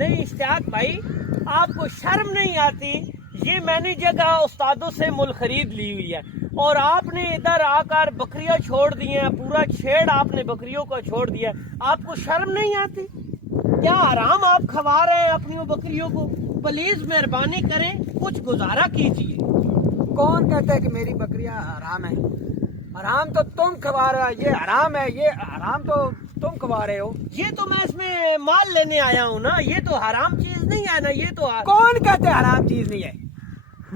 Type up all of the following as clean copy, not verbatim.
نہیں اشتیاق بھائی، آپ کو شرم نہیں آتی؟ یہ میں نے جگہ استادوں سے مل خرید لی ہوئی ہے اور آپ نے ادھر آ کر بکریاں چھوڑ دی ہیں، پورا چھیڑ آپ نے بکریوں کو چھوڑ دیا ہے، آپ کو شرم نہیں آتی؟ کیا حرام آپ کھوا رہے ہیں اپنی بکریوں کو؟ پلیز مہربانی کریں، کچھ گزارا کیجیے۔ کون کہتا ہے کہ میری بکریاں حرام ہیں؟ حرام تو تم کھوا رہے ہو، یہ حرام ہے، یہ حرام تو تم کھوا رہے ہو۔ یہ تو میں اس میں مال لینے آیا ہوں نا، یہ تو حرام چیز نہیں ہے نا، یہ تو کون کہتے ہیں حرام چیز نہیں ہے؟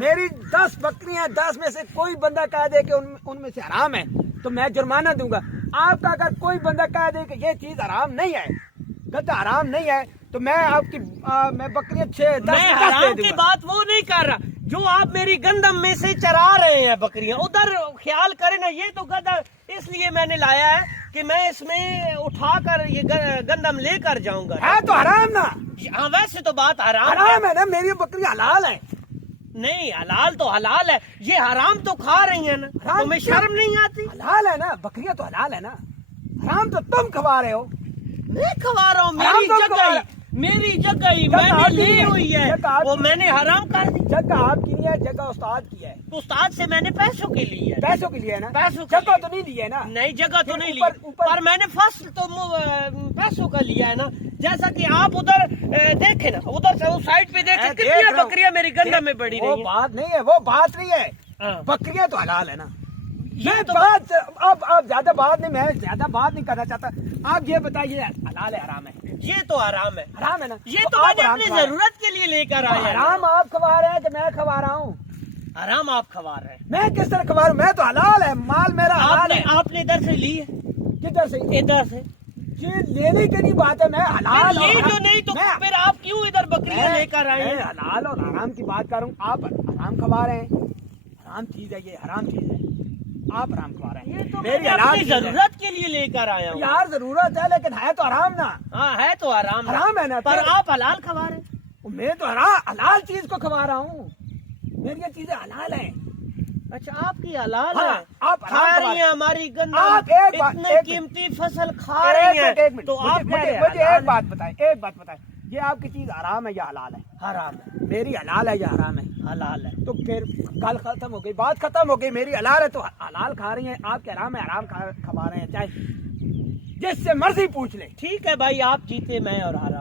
میری 10 بکریاں، 10 میں سے کوئی بندہ کہہ دے کہ ان میں سے حرام ہے تو میں جرمانہ دوں گا۔ آپ کا اگر کوئی بندہ کہہ دے کہ یہ چیز حرام نہیں ہے، کہتا حرام نہیں ہے، تو میں آپ کی میں بکریاں 6 10 میں حرام کی بات وہ نہیں کر رہا، جو آپ میری گندم میں سے چرا رہے ہیں بکریاں، ادھر خیال کریں نا۔ یہ تو گدر اس لیے میں نے لایا ہے کہ میں اس میں اٹھا کر یہ گندم لے کر جاؤں گا۔ ہے تو حرام نا؟ ہاں ویسے تو بات حرام حرام ہے نا، میری بکری حلال ہے۔ نہیں، حلال تو حلال ہے، یہ حرام تو کھا رہی ہیں نا، تمہیں شرم نہیں آتی؟ حلال ہے نا، بکریاں تو حلال ہے نا، حرام تو تم کھوا رہے ہو۔ میں کھوا رہا ہوں، میری جگہ ہی میں نے لی ہوئی ہے، وہ میں نے حرام کر دی۔ جگہ آپ کی نہیں ہے، جگہ استاد کی ہے۔ استاد سے میں نے پیسوں کے لی ہے۔ پیسوں کے لیے ہے نا؟ پیسوں جگہ تو نہیں لی ہے نا؟ نہیں، جگہ تو نہیں لی، اوپر پر میں نے فصل تو پیسوں کا لیا ہے نا۔ جیسا کہ آپ ادھر دیکھیں نا، ادھر سے اس سائڈ پہ دیکھیں کتنی بکریاں میری گندم میں پڑی رہی ہیں۔ وہ بات نہیں ہے، وہ بات نہیں ہے، بکریاں تو حلال ہے نا۔ یہ بات اب زیادہ بات نہیں، میں زیادہ بات نہیں کرنا چاہتا۔ آپ یہ بتائیے حلال ہے حرام ہے؟ یہ تو حرام ہے، حرام ہے نا؟ یہ تو میں نے اپنی ضرورت کے لیے لے کر آیا۔ حرام آپ کھوا رہے ہیں کہ میں کھوا رہا ہوں؟ حرام آپ کھوا رہے ہیں۔ میں کس طرح کھوا رہا ہوں؟ میں تو حلال ہے، مال میرا حلال ہے۔ آپ نے ادھر سے لی ہے؟ کدھر سے؟ ادھر سے یہ لینے کی نہیں بات ہے، میں حلال لی جو نہیں تو پھر آپ کیوں ادھر بکریاں لے کر آئے ہیں؟ میں حلال اور حرام کی بات کروں، آپ حرام کھوا رہے ہیں۔ حرام چیز ہے یہ، حرام چیز ہے، آپ حرام کھوا رہے ہیں۔ میری اپنی ضرورت کے لیے لے کر آیا ہوں یار، ضرورت ہے لیکن ہے تو حرام نا۔ ہاں ہے تو حرام، حرام ہے نا، پر آپ حلال کھوا رہے ہیں۔ میں تو حلال چیز کو کھوا رہا ہوں، میری یہ چیزیں حلال ہیں۔ اچھا آپ کی حلال ہاں، ہے، آپ کھا رہی ہیں ہماری گندم، آپ ایک بات، اتنے قیمتی فصل کھا رہی ہیں، تو آپ مجھے ایک بات بتائیں، یہ آپ کی چیز حرام ہے یا حلال ہے؟ حرام ہے۔ میری حلال ہے یا حرام ہے؟ حلال ہے۔ تو پھر گل ختم ہو گئی، بات ختم ہو گئی۔ میری حلال ہے تو حلال کھا رہی ہیں، آپ کے حرام ہے حرام کھوا رہے ہیں، چاہے جس سے مرضی پوچھ لیں۔ ٹھیک ہے بھائی، آپ جیتے میں اور ہارا۔